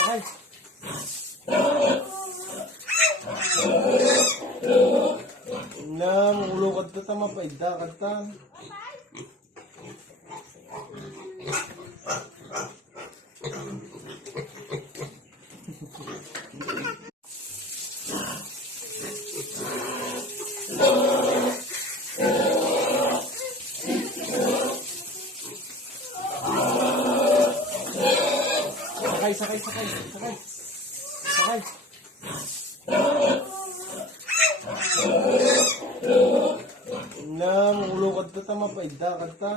Sakay. Na, ulukad ta tama pa idakad ta. Sakay. Na, ulukad ta tama pa idakad ta.